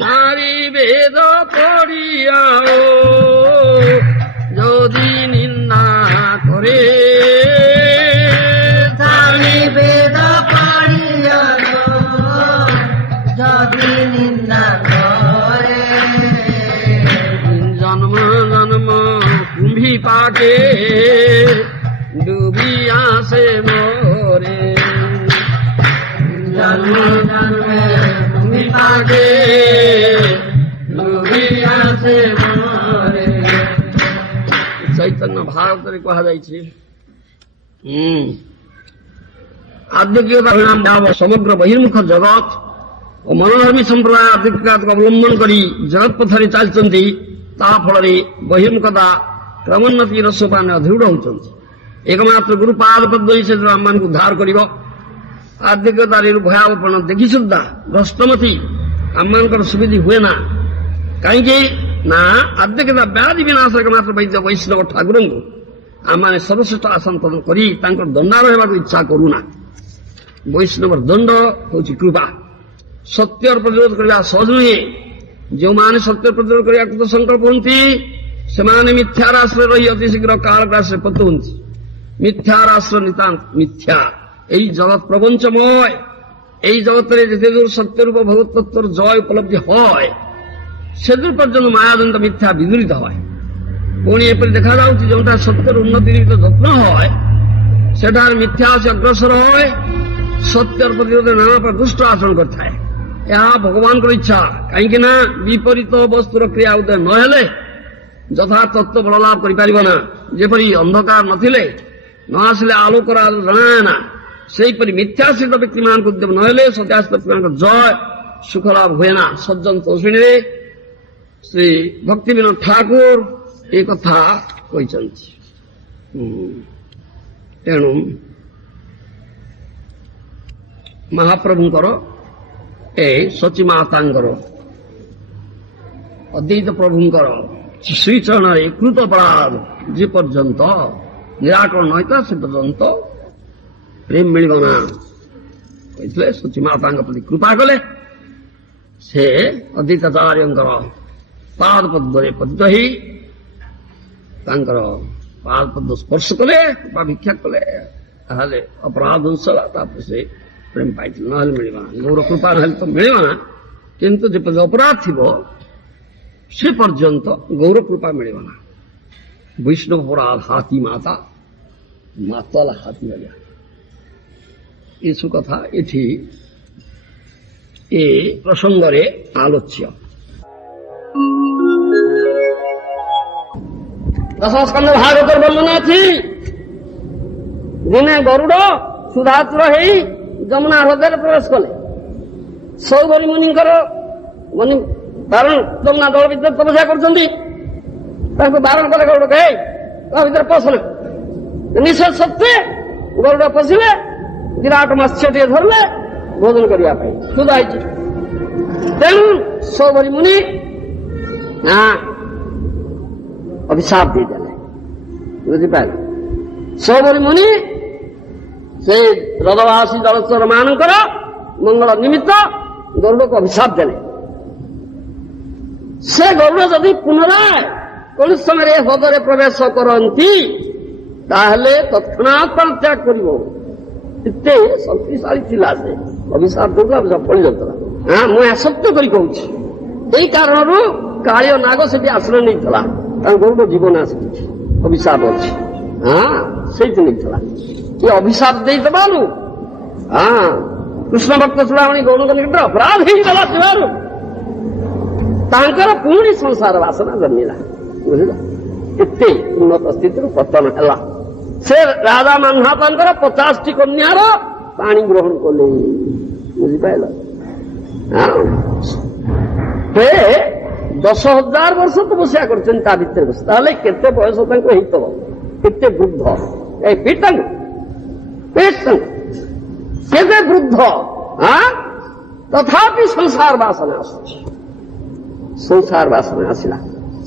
চারি বেদ পড়িয়াও যদি নিন্দা করে। চারি বেদ পড়িয়াও যদি নিন্দা করে। জন্ম জন্ম কুম্ভী পাকে ডুবি আসে মরে। জন্ম জন্মে কুম্ভী পাকে ডুবি আসে মরে। চৈতন্য ଭାରତରେ କୁହାଯାଇଛି ଆଧ୍ୟାତ୍ମିକତା ନାମ ସମଗ୍ର ବହିର୍ମୁଖ ଜଗତ ଓ ମନୋଧର୍ମୀ ସମ୍ପ୍ରଦାୟ ଆଧ୍ୟାତ୍ମିକତାକୁ ଅବଲମ୍ବନ କରି ଜଗତ ପଥରେ ଚାଲିଛନ୍ତି। ତାହା ଫଳରେ ବହିର୍ମୁଖତା କ୍ରମୋନ୍ନତିର ସୋପାନରେ ଅଧିରୂଢ଼ ହେଉଛନ୍ତି। ଏକମାତ୍ର ଗୁରୁପାଦ ପଦ୍ମ ହିଁ ସେଥିରୁ ଆମମାନଙ୍କୁ ଉଦ୍ଧାର କରିବ। ଆଧ୍ୟାତ୍ମିକତାର ଭୟାବହପଣ ଦେଖି ସୁଦ୍ଧା ଭ୍ରଷ୍ଟମତି ଆମମାନଙ୍କର ସୁବିଧି ହୁଏ ନା। କାହିଁକି ନା ଆଧ୍ୟାତ୍ମିକତା ବ୍ୟାଧି ବିନାଶ ଏକମାତ୍ର ବୈଦ୍ୟ ବୈଷ୍ଣବ ଠାକୁରଙ୍କୁ ଆମମାନେ ସର୍ବଶ୍ରେଷ୍ଠ ଆସନ ପ୍ରଦାନ କରି ତାଙ୍କର ଦଣ୍ଡାର ହେବାକୁ ଇଚ୍ଛା କରୁନା। ବୈଷ୍ଣବର ଦଣ୍ଡ ହେଉଛି କୃପା। ସତ୍ୟର ପ୍ରତିରୋଧ କରିବା ସହଜ ନୁହେଁ। ଯେଉଁମାନେ ସତ୍ୟ ପ୍ରତିରୋଧ କରିବାକୁ ତ ସଂକଳ୍ପ ହୁଅନ୍ତି ସେମାନେ ମିଥ୍ୟାର ଆଶ୍ରୟ ରହି ଅତି ଶୀଘ୍ର କାଳଗ୍ରାସରେ ପତ ହୁଅନ୍ତି। ମିଥ୍ୟାର ଆଶ୍ରୟ ନିତାନ୍ତ ମିଥ୍ୟା। এই জগৎ প্রপঞ্চময়। এই জগতের যেতে দূর সত্যরূপ ভগবত তত্ত্বর জয় উপলব্ধি হয় সেদূর পর্যন্ত মায়াদন্ত মিথ্যা বিদূরিত হয়। পুଣି এপরি দেখা যাচ্ছে যেটা সত্যর উন্নতি নিমিত্ত যত্ন হয় সেটার মিথ্যা আসি অগ্রসর হয়, সত্যর প্রতিরোধে নানা প্রকার দুষ্ট আচরণ କରିଥାଏ। ଏହା ଭଗବାନଙ୍କର ଇଚ୍ଛା। କାହିଁକି ନା ବିପରୀତ ବସ୍ତୁର କ୍ରିୟା ଉଦୟ ନ ହେଲେ ଯଥା ତତ୍ତ୍ୱ ବଳ ଲାଭ କରିପାରିବ ନା। ଯେପରି ଅନ୍ଧକାର ନଥିଲେ ନ ଆସିଲେ ଆଲୋକର ଜଣାଏ ନା, ସେହିପରି ମିଥ୍ୟାଶ୍ରିତ ବ୍ୟକ୍ତିମାନଙ୍କ ଉଦ୍ୟମ ନ ହେଲେ ସତ୍ୟାଶ୍ରିତ ବ୍ୟକ୍ତିମାନଙ୍କ ଜୟ ସୁଖ ଲାଭ ହୁଏ ନା। ସଜ୍ଜନ ତୋଷିଣୀରେ ଶ୍ରୀ ଭକ୍ତିବିନୋଦ ଠାକୁର ଏ କଥା କହିଛନ୍ତି। ତେଣୁ ମହାପ୍ରଭୁଙ୍କର ଏ ସଚୀ ମାତାଙ୍କର ଅଦ୍ୱୈତ ପ୍ରଭୁଙ୍କର ଶ୍ରୀଚରଣରେ କୃତ ଅପରାଧ ଯେ ପର୍ଯ୍ୟନ୍ତ ନିରାକରଣ ନ ହୋଇଥାଏ ସେ ପର୍ଯ୍ୟନ୍ତ ପ୍ରେମ ମିଳିବ ନା କହିଥିଲେ। ସଚୀ ମାତାଙ୍କ ପ୍ରତି କୃପା କଲେ ସେ ଅଦ୍ୱୈତାଚାର୍ଯ୍ୟଙ୍କର ପାଦ ପଦ୍ମରେ ପତିତ ହେଇ ତାଙ୍କର ପାଦ ପଦ୍ମ ସ୍ପର୍ଶ କଲେ ବା ଭିକ୍ଷା କଲେ, ତାହେଲେ ଅପରାଧ ଧ୍ୱଂସ ହେଲା। ତାପରେ ସେ ପ୍ରେମ ପାଇଥିଲେ, ନହେଲେ ମିଳିବ ନା। ଗୌର କୃପା ନହେଲେ ତ ମିଳିବ ନା। କିନ୍ତୁ ଯେପର୍ଯ୍ୟନ୍ତ ଅପରାଧ ଥିବ ସେ ପର୍ଯ୍ୟନ୍ତ ଗୌର କୃପା ମିଳିବ ନା। ବୈଷ୍ଣବ ଅପରାଧ ହାତୀ ମାତା ମାତଲ ହାତୀ ଭଳିଆ ଏସବୁ କଥା ଏଠି ଏ ପ୍ରସଙ୍ଗରେ ଆଲୋଚ୍ୟ। ଦଶସ୍କନ୍ଧ ଭାଗବତର ବର୍ଣ୍ଣନା ଅଛି। ଦିନେ ଗରୁଡ଼ ସୁଧାତୁର ହେଇ ଯମୁନା ହ୍ରଦରେ ପ୍ରବେଶ କଲେ। ସୌବରୀ ମୁନିଙ୍କର ବାରଣ ଯମୁନା ଦଳ ଭିତରେ ତପସ୍ୟା କରୁଛନ୍ତି। ତାଙ୍କୁ ବାରଣ କଲେ ଗରୁଡ଼ ହେ ତା ଭିତରେ ପଶନା। ନିଶ୍ଚୟ ସତ୍ତ୍ୱେ ଗରୁଡ଼ ପଶିଲେ, ବିରାଟ ମତ୍ସ୍ୟଟିଏ ଧରିଲେ ଭୋଜନ କରିବା ପାଇଁ। ସୁଧା ହେଇଛି। ତେଣୁ ସୌବରୀ ମୁନି ଅଭିଶାପ ଦେଇଦେଲେ। ବୁଝିପାରିଲେ? ସୌବରୀ ମୁନି ସେ ହ୍ରଦବାସୀ ଜଳଚର ମାନଙ୍କର ମଙ୍ଗଳ ନିମିତ୍ତ ଗରୁଡ଼କୁ ଅଭିଶାପ ଦେଲେ। ସେ ଗରୁଡ଼ ଯଦି ପୁନରାୟ କୌଣସି ସମୟରେ ହ୍ରଦରେ ପ୍ରବେଶ କରନ୍ତି ତାହେଲେ ତତ୍କ୍ଷଣାତ୍ ପ୍ରାଣତ୍ୟାଗ କରିବ। ଏତେ ଶକ୍ତିଶାଳୀ ଥିଲା ସେ। ଅଭିଶାପ ଦେଉଥିଲା, ଅଭିଶାପ ପଡ଼ି ଯାଉଥିଲା। ମୁଁ ଏହା ସତ୍ୟ କରି କହୁଛି। ଏଇ କାରଣରୁ କାଳିଅ ନାଗ ସେଠି ଆଶ୍ରୟ ନେଇଥିଲା। ତାଙ୍କ ଗରୁଡ଼ ଜୀବନ ଆସିଛି, ଅଭିଶାପ ଅଛି। ସେଇଠି ନେଇଥିଲା। ଏ ଅଭିଶାପ ଦେଇଦେବାରୁ କୃଷ୍ଣ ଭକ୍ତ ଚୂଡ଼ାମଣି ଗୌରଙ୍କ ନିକଟରେ ଅପରାଧ ହେଇଗଲା ଥିବାରୁ ତାଙ୍କର ପୁଣି ସଂସାର ବାସନା ଜନ୍ମିଲା। ବୁଝିଲ? ଏତେ ଉନ୍ନତ ସ୍ଥିତିରୁ ପତନ ହେଲା। ସେ ରାଜା ମାନ୍ଧାତାଙ୍କର 50ଟି କନ୍ୟାର ପାଣି ଗ୍ରହଣ କଲେ। ବୁଝିପାରିଲ? ସେ 10,000 ବର୍ଷ ତପସ୍ୟା କରିଛନ୍ତି ତା ଭିତରେ ବସି। ତାହେଲେ କେତେ ବୟସ ତାଙ୍କୁ ହେଇଥିବ? କେତେ ବୃଦ୍ଧ ପିଠାଙ୍କୁ କେତେ ବୃଦ୍ଧ, ତଥାପି ସଂସାର ବାସନା ଆସୁଛି। ସଂସାର ବାସନା ଆସିଲା।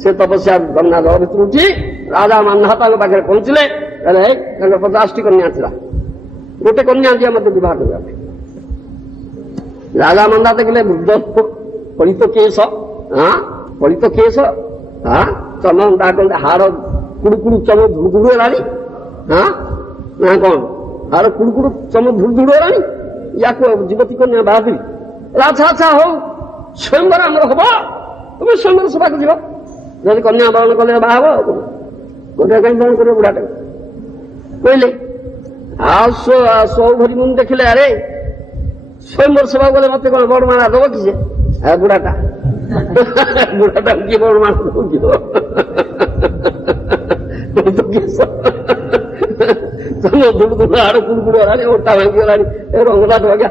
ସେ ତପସ୍ୟା ଗଙ୍ଗା ଜଳ ଭିତରୁ ଉଠି ରାଜା ମାନ୍ଧାତାଙ୍କ ପାଖରେ ପହଞ୍ଚିଲେ। ତାଙ୍କର 50ଟି କନ୍ୟା ଥିଲା। ଗୋଟେ କନ୍ୟା ଦିଆ ମୋତେ ବିବାହ କରିବା ପାଇଁ। ରାଜା ମାନ୍ଧା ଦେଖିଲେ ବୃଦ୍ଧ ପଳିତ କେଶ, ପଳିତ କେଶ, ଚମ ହାଡ଼ କୁଡୁକୁଡୁ ଚମ ଧୁଡୁଧୁଡୁ ହେଲାଣି। ନା କଣ ହାଡ଼ କୁଡୁକୁଡୁ ଚମ ଧୁଡୁଧୁଡୁ ହେଲାଣି। ୟାକୁ ଯୁବତୀ କନ୍ୟା ବାହାଦୁରୀ। ଆଚ୍ଛା ଆଚ୍ଛା ହଉ, ସ୍ୱୟଂବର ଆମର ହବ, ତମେ ସ୍ୱୟଂବର ସଭାକୁ ଯିବ। ଯଦି କନ୍ୟା ବରଣ କଲେ ବାହା ହବ। ଗୋଟେ କାହିଁ ବରଣ କରିବ ବୁଢାଟାକୁ କହିଲେ। ଆଉ ସୌଭରୀ ମୁନି ଦେଖିଲେ, ଆରେ ସ୍ୱୟଂବର ସଭାକୁ ଗଲେ ମତେ କଣ ବଡ ମାଣା ଦବ କି? ସେ ବୁଢାଟା କିଏ ବଡ ମାଣା ଦଉଥିବ? ତମ ଦୁଡୁଦୁଡୁ ଆଡେ କୁଡୁକୁଡୁ ହେଲାଣି, ଓଟା ଭାଙ୍ଗିଗଲାଣି, ରଙ୍ଗଲାଟ ଭାଗା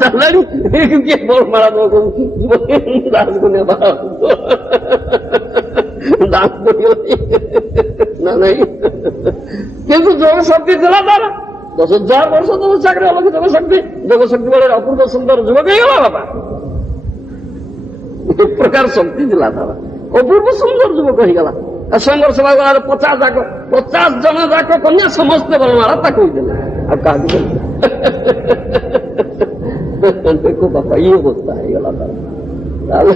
ଚାଲିଲାଣି, କିଏ ବଳମାଳା ଦାସକନ୍ୟା ଦାସ ପଡିଗଲାଣି ନା ନାଇଁ। କିନ୍ତୁ ଯୋଗ ଶକ୍ତି ଥିଲା ତାର, 10,000 ବର୍ଷ ତପସ୍ୟାରେ ଅଲଗା ଯୋଗ ଶକ୍ତି, ଯୋଗ ଶକ୍ତି ବେଳେ ଅପୂର୍ବ ସୁନ୍ଦର ଯୁବକ ହେଇଗଲା ବାପା। ଏ ପ୍ରକାର ଶକ୍ତି ଥିଲା ତାର, ଅପୂର୍ବ ସୁନ୍ଦର ଯୁବକ ହେଇଗଲା। ସ୍ୱୟଂବର ସଭା ଗଲାରେ 50 ଜଣ ଯାକ କନ୍ୟା ସମସ୍ତେ ବନମାଳା ତାକୁ ଦେଲେ, ଆଉ କାହାକୁ ଦେଲେ? ଦେଖ ବାପା, ଇଏ ଅବସ୍ଥା ହେଇଗଲା ତାର। ତାହେଲେ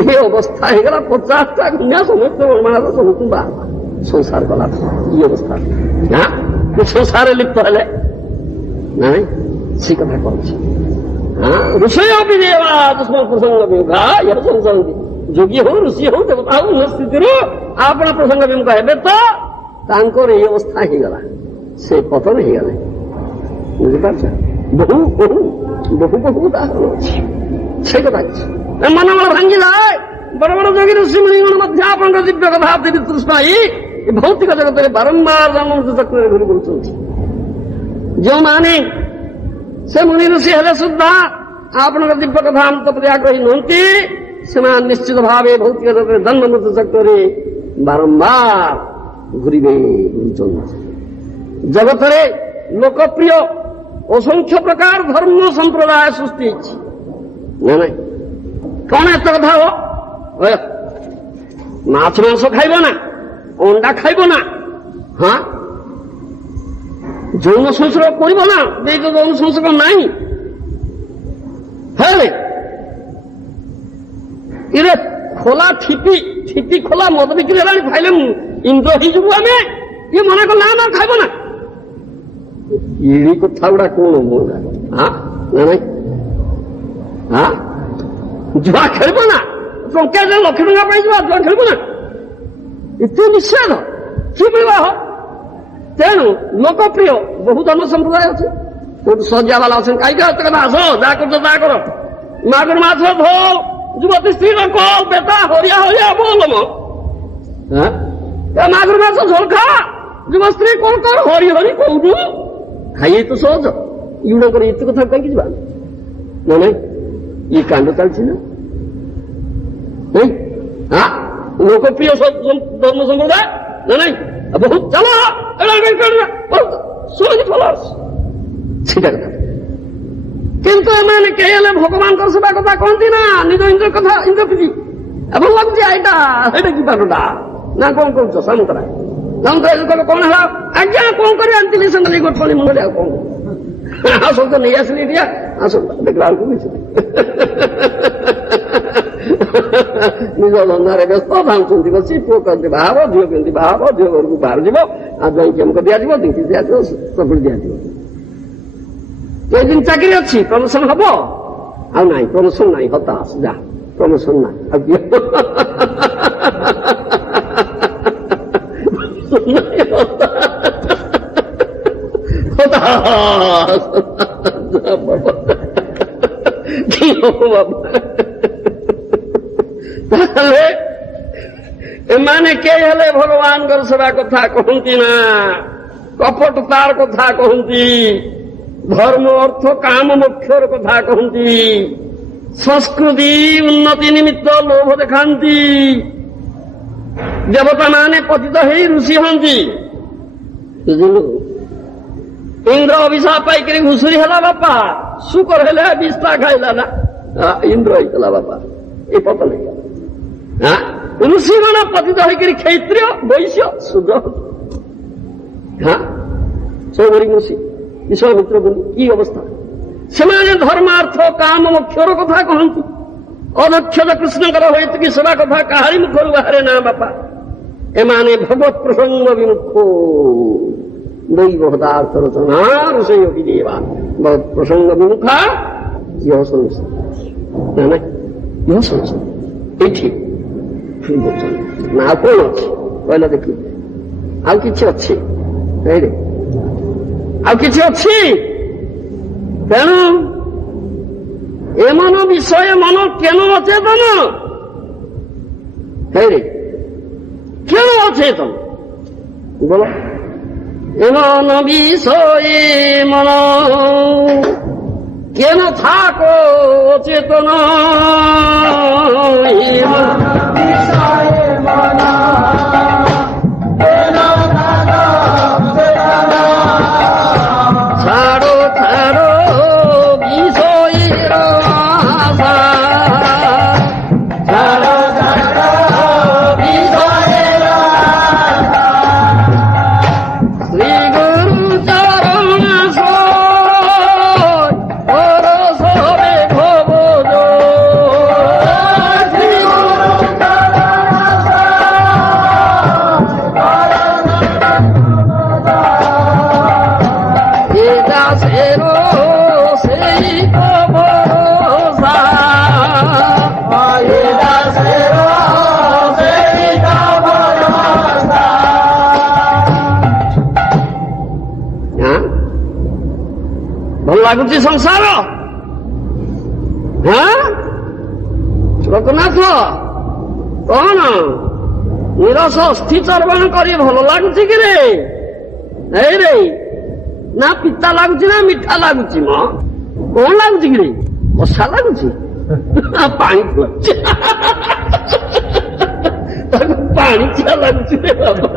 ଇଏ ଅବସ୍ଥା ହେଇଗଲା, 50ଟା କନ୍ୟା ସମସ୍ତେ ବନମାଳା ସମସ୍ତଙ୍କୁ ବାହାରିଲା, ସଂସାର କଲା। ଇଏ ଅବସ୍ଥା ସଂସାରରେ ଲିପ୍ତ ହେଲେ ନାଇଁ, ସେ କଥା କହୁଛି। ଋଷୟ ବି ଦେବା ଦୁଷ୍ମ ପ୍ରସଙ୍ଗ ବିମୁଖା ଇହ ସଂସନ୍ତି। ଯୋଗୀ ହଉ, ଋଷି ହଉ, ଦେବତା ହଉ, ଉନ୍ନତ ସ୍ଥିତିରୁ ଆପଣ ପ୍ରସଙ୍ଗ ବିମୁଖ ହେବେ ତ ତାଙ୍କର ଏଇ ଅବସ୍ଥା ହେଇଗଲା, ସେ ପତନ ହେଇଗଲେ। ବୁଝିପାରୁଛ? ବହୁ ବହୁ ବହୁ ବହୁ ଉଦାହରଣ ଅଛି। ସେ କଥା କିଛି ମନୋବଳ ଭାଙ୍ଗିଯାଏ। ବଡ ବଡ ଯୋଗୀ ଋଷି ମୁନିଗଣ ମଧ୍ୟ ଆପଣଙ୍କ ଦିବ୍ୟ କଥା ତୃଷ୍ଣା ହେଇ ଭୌତିକ ଜଗତରେ ବାରମ୍ବାର ଜନ୍ମମୃତ୍ୟୁ ଚକ୍ରରେ ଘୁରି ବୁଲୁଛନ୍ତି। ଯେଉଁମାନେ ସେ ମୁନି ଋଷି ହେଲେ ସୁଦ୍ଧା ଆପଣଙ୍କ ଦିବ୍ୟ କଥା ଅନ୍ତ ପ୍ରତି ଆଗ୍ରହୀ ନୁହନ୍ତି, ସେମାନେ ନିଶ୍ଚିତ ଭାବେ ଭୌତିକ ଜଗତରେ ଜନ୍ମ ମୃତ୍ୟୁ ଚକ୍ରରେ ବାରମ୍ବାର ଘୁରିବେ ବୁଲୁଛନ୍ତି। ଜଗତରେ ଲୋକପ୍ରିୟ ଅସଂଖ୍ୟ ପ୍ରକାର ଧର୍ମ ସମ୍ପ୍ରଦାୟ ସୃଷ୍ଟି ହେଇଛି ନା ନାଇଁ? କଣ ଏତେ କଥା ହବ? ମାଛ ମାଂସ ଖାଇବ ନା, ଅଣ୍ଡା ଖାଇବ ନା, ଯୌନ ସଂସର୍ଗ କରିବ ନା, ଯୌନ ସଂସର୍ଗ ନାହିଁ। ହେଲେ ଇରେ ଖୋଲା ଠିପି ଖୋଲା ମଦ ବିକ୍ରି ହେଲାଣି, ଖାଇଲେ ଇନ୍ଦ୍ର ହେଇଯିବୁ ଆମେ। ଇଏ ମନା କଲ ନା ଖାଇବ ନା। ଏଇ କଥା ଗୁଡା କଣ ନାଇଁ? ଜୁଆ ଖେଳିବ ନା, ଟଙ୍କା ଲକ୍ଷ ଟଙ୍କା ପାଇଯିବ, ଜୁଆ ଖେଳିବ ନା, ଏତେ ନିଷେଧ କି ମିଳିବ? ତେଣୁ ଲୋକପ୍ରିୟ ବହୁ ଧର୍ମ ସମ୍ପ୍ରଦାୟ ଅଛି। କୋଉଠି ସଜିଆ ବାଲା ଅଛନ୍ତି, କାହିଁକି ଏତେ କଥା, ଆସ ଯାହା କରୁଛ ତାହା କର, ମାଗୁର ମାଛ ଧୋ, ଯୁବତୀ ସ୍ତ୍ରୀ ଲୋକ ବେଟା ହରିଆ ହରିଆ ବୋଲମ, ମାଗୁର ମାଛ ଝୋଲ ଖା, ଯୁବ ସ୍ତ୍ରୀ କଣ କର, ହରି ହରି କହୁଛୁ, ଖାଇ ତ ସହଜ। ଇଗୁଡାଙ୍କର ଏତେ କଥା କାହିଁକି ଯିବା ନା ନାଇଁ? ଇଏ କାଣ୍ଡ ଚାଲିଛି ନା ନାଇଁ? ଲୋକପ୍ରିୟ ଧର୍ମ ସମ୍ପ୍ରଦାୟ ନା ନାଇଁ? ବହୁତ ଚାଲ ସେଟା କଥା। କିନ୍ତୁ ଏମାନେ କେହି ହେଲେ ଭଗବାନଙ୍କର ସେବା କଥା କହନ୍ତି ନା, ନିଜ ଇନ୍ଦ୍ର କଥା, ଇନ୍ଦ୍ର ପ୍ରତି ଭଲ ଲାଗୁଛି ଏଇଟା ସେଇଟା କି ପାଠଟା ନା କଣ କରୁଛ? ସାମନ୍ତରା କଣ ହେଲା? ଆଜ୍ଞା କଣ କରିବା, ଆଣିଥିଲି ସେମିତି ଗୋଟେ ପଳି ମୁଣ୍ଡରେ, ଆଉ କଣ ଆସନ୍ତୁ ନେଇ ଆସିଲି ଏଠିଆ, ଆସନ୍ତୁ ଦେଖିଲା ବେଳକୁ କିଛି ନିଜ ଧନ୍ଦାରେ ବ୍ୟସ୍ତ ଧାଉଁଛନ୍ତି ବସି। ପୁଅ କେମିତି ବାହା ହବ, ଝିଅ କେମିତି ବାହା ହବ, ଝିଅ ଘରକୁ ବାହାର ଯିବ, ଆଉ ଜଇଁ କେମକ ଦିଆଯିବ, ଦିଙ୍କି ଦିଆଯିବ, ଚକୁଳି ଦିଆଯିବ। କେଇଦିନ ଚାକିରି ଅଛି, ପ୍ରମୋସନ ହବ, ଆଉ ନାହିଁ ପ୍ରମୋସନ ନାହିଁ, ହତାଶ, ଯା ପ୍ରମୋସନ ନାହିଁ, ଆଉ କିଏ কি হব বাবা? ତାହେଲେ ଏମାନେ କେହି ହେଲେ ଭଗବାନଙ୍କର ସେବା କଥା କହନ୍ତି ନା, କପଟ ତାର କଥା କହନ୍ତି, ଧର୍ମ ଅର୍ଥ କାମ ମୋକ୍ଷର କଥା କହନ୍ତି, ସଂସ୍କୃତି ଉନ୍ନତି ନିମିତ୍ତ ଲୋଭ ଦେଖାନ୍ତି। ଦେବତା ମାନେ ପତିତ ହେଇ ଋଷି ହୁଅନ୍ତି। ବୁଝିଲୁ? ଇନ୍ଦ୍ର ଅଭିଶାପ ପାଇକରି ଘୁଷୁରି ହେଲା ବାପା, ଶୁକର ହେଲେ ବିସ୍ତା ଖାଇଲା ନା, ଇନ୍ଦ୍ର ହେଇଥିଲା ବାପା, ଏ ପତନ ହେଇଗଲା। ଋଷିଗଣ ପତିତ ହେଇକରି କ୍ଷତ୍ରିୟ ବୈଶ୍ୟ ଶୂଦ୍ର, ଚୌଧୁରୀ ଋଷି ବିଶ୍ୱମିତ୍ର ବୋଲି କି ଅବସ୍ଥା। ସେମାନେ ଧର୍ମାର୍ଥ କାମ ମୋକ୍ଷର କଥା କହନ୍ତି। ଅଦକ୍ଷତ କୃଷ୍ଣଙ୍କର ହୋଇକି ସେବା କଥା କାହାରି ମୁଖରୁ ବାହାରେ ନା ବାପା। ଏମାନେ ଭଗବତ ପ୍ରସଙ୍ଗ ବିମୁଖ ଦୈବ ପଦାର୍ଥ ରଚନା ଋଷୟ ବିଦେବା ଭଗବତ ପ୍ରସଙ୍ଗ ବିମୁଖା ଇହ ସଂସାର ନା ନାଇଁ, ଇହ ସଂସାର ଏଇଠି ନା ଆଉ କଣ ଅଛି କହିଲ ଦେଖି? ଆଉ କିଛି ଅଛି? ଆଉ କିଛି ଅଛି? ତେଣୁ ଏମନ ବିଷୟ ମନ କେନ ଅଚେତନ, କେନ ଅଚେତନ বলো এমন বিষয়ে মন কেন থাকো চেতন ছাড়ো ছাড়ো বিষয়ের আশা ছাড়ো ছাড়ো বিষয়ের আশা শ্রী গুরু চরণ সয় পরশরে ভব শ্রী গুরু চরণ সয় দাসের সেই ভরসা দাসের সেই ভরসা। ଭଲ ଲାଗୁଛି ସଂସାର? ଲୋକନାଥ କଣ ନିରସ ଅସ୍ଥି ଚର୍ବଣ କରି ଭଲ ଲାଗୁଛି କି ରେ? ଏଇ ରେ ନା ପିତା ଲାଗୁଛି ନା ମିଠା ଲାଗୁଛି ମ? କଣ ଲାଗୁଛି କି ରେ? କଷା ଲାଗୁଛି? ପାଣି ଲାଗୁଛି ତାକୁ ପାଣି ଚିଆ ଲାଗୁଛି ରେ ବାବା।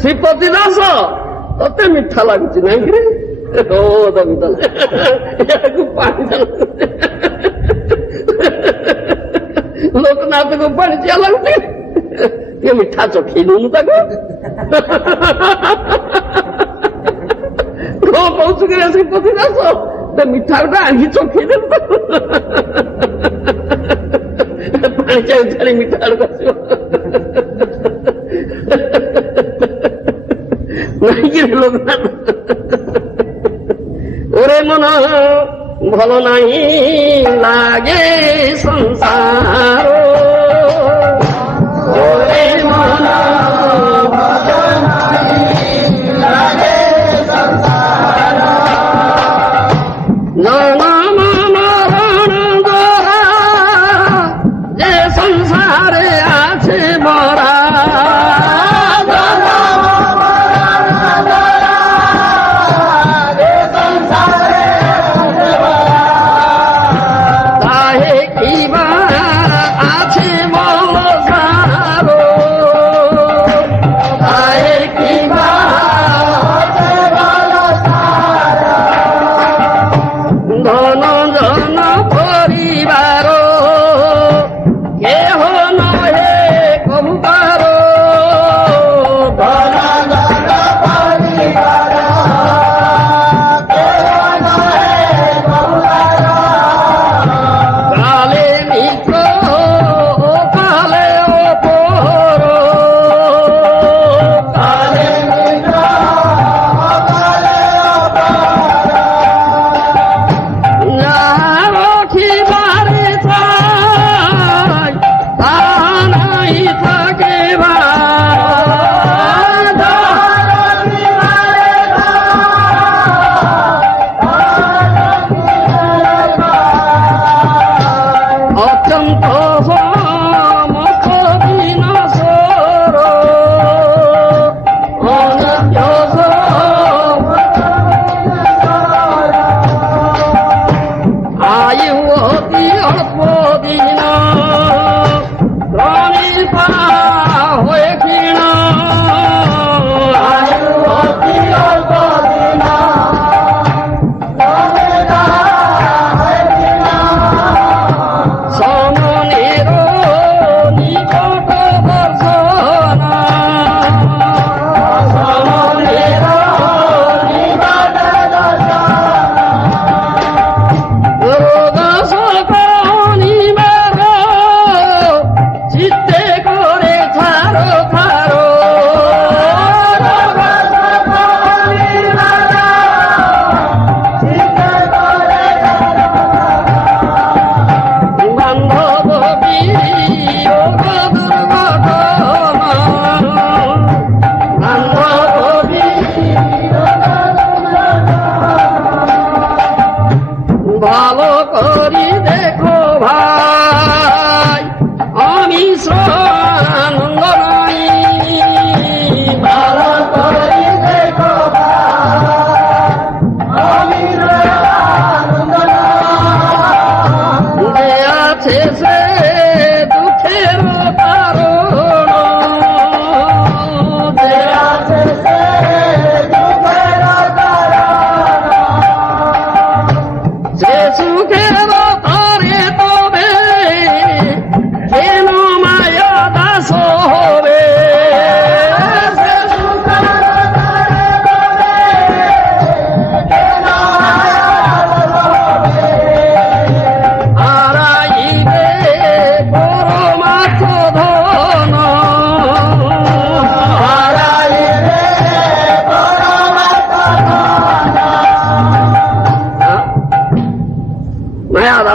ଶ୍ରୀପତି ଦାସ ତତେ ମିଠା ଲାଗୁଛି ନାଇଁ କି? ଓ ଦବି ଦେଲେ ୟାକୁ ପାଣି ଲୋକନାଥକୁ ପାଣି ଚିଆ ଲାଗୁଛି ଟିକେ ମିଠା ଚଖେଇ ଦଉନୁ ତାକୁ। କଣ କହୁଛୁ କି ଶ୍ରୀପତି ଦାସ? ମିଠା ଗୋଟେ ଆଣିକି ଚଖେଇ ଦେବୁ ତାକୁ। ପାଣି ଚାଲି ଚାଲି ମିଠା ଆଡକୁ ଆସିବ ନାଇଁକି ଲୋକନାଥ? ওরে মন ভাল নাই লাগে সংসার ওরে মন ভাল নাই লাগে সংসার জনম মরণ দ্বারা যে সংসারে আছে মরা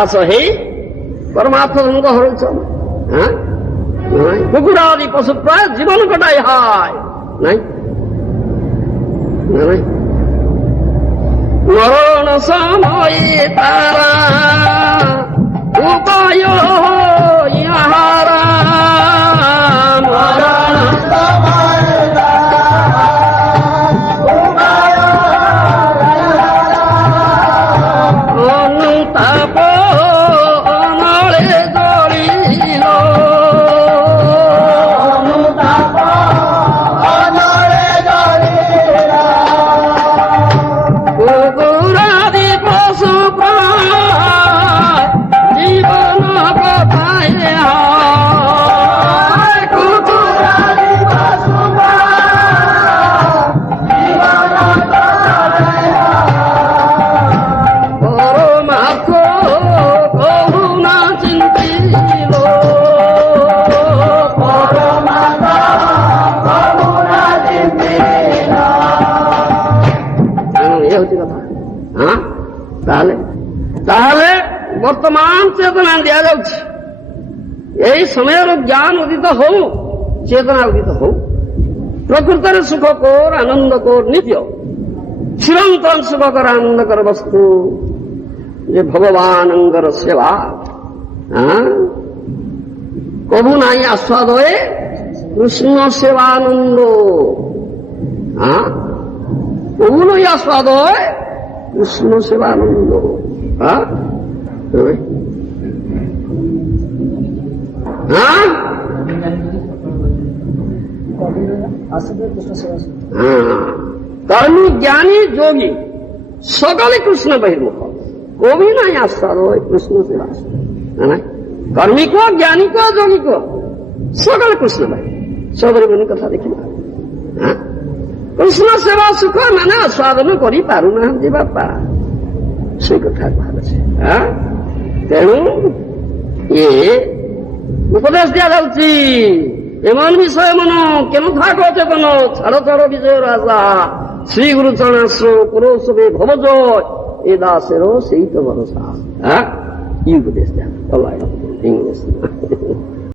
ଦାସ ହେଇ ପରମାତ୍ମଙ୍କ ହରୁଛନ୍ତି। କୁକୁର ଆଦି ପଶୁ ପ୍ରାୟ ଜୀବନ କଟାଇ ହାୟ ନାଇଁ ନାଇଁ ମରଣ ସମୟେ ତାରା ଉପାୟ ଇହାରା ମରଣ ସମୟେ অনুতাপ অনলে জড়িল অনুতাপ অনলে জড়িল কুকুরাদি পশু প্রায় জীবন কথায় কুকুরাদি পশু প্রায় জীবন কথায় পরমাত্ম করুণা চিন্তিল পরমাত্ম করুণা চিন্তিল এ হচ্ছে কথা। তাহলে তাহলে ବର୍ତ୍ତମାନ ଚେତନା ଦିଆଯାଉଛି। ଏହି ସମୟର ଜ୍ଞାନ ଉଦିତ ହଉ, ଚେତନା ଉଦିତ ହଉ। ପ୍ରକୃତରେ ସୁଖ କୋର ଆନନ୍ଦ କୋର ନିତ୍ୟ ଚିରନ୍ତନ ସୁଖକର ଆନନ୍ଦକର ବସ୍ତୁ ଯେ ଭଗବାନଙ୍କର ସେବା କବୁ ନାହିଁ ଆସ୍ୱାଦ ଏ କୃଷ୍ଣ ସେବାନନ୍ଦ କବୁ ନାହିଁ ଆସ୍ୱାଦ ଏ କୃଷ୍ଣ ସେବାନନ୍ଦ कर्मी ज्ञानी जोगी सकल कृष्ण बहिर्मुख कोई नहीं आस्वाद हो कृष्ण सेवा कर्मी को ज्ञानी को जोगी को सकल कृष्ण बहिर्मुख सबरी बनी कथा देखिए कृष्ण सेवा सुख माने आस्वादन करि पारु नाहंती बापा से कथा कहाছে तेणु ये उपदेश दिया जाउची एमन विषय मन केन थाको चेतन छाड़ छाड़ विजय राजा श्री गुरु चरणाश्रय पुरो सबे भवज ए दासेर सेई तो भरोसा ई उपदेश दिया इंग्लिश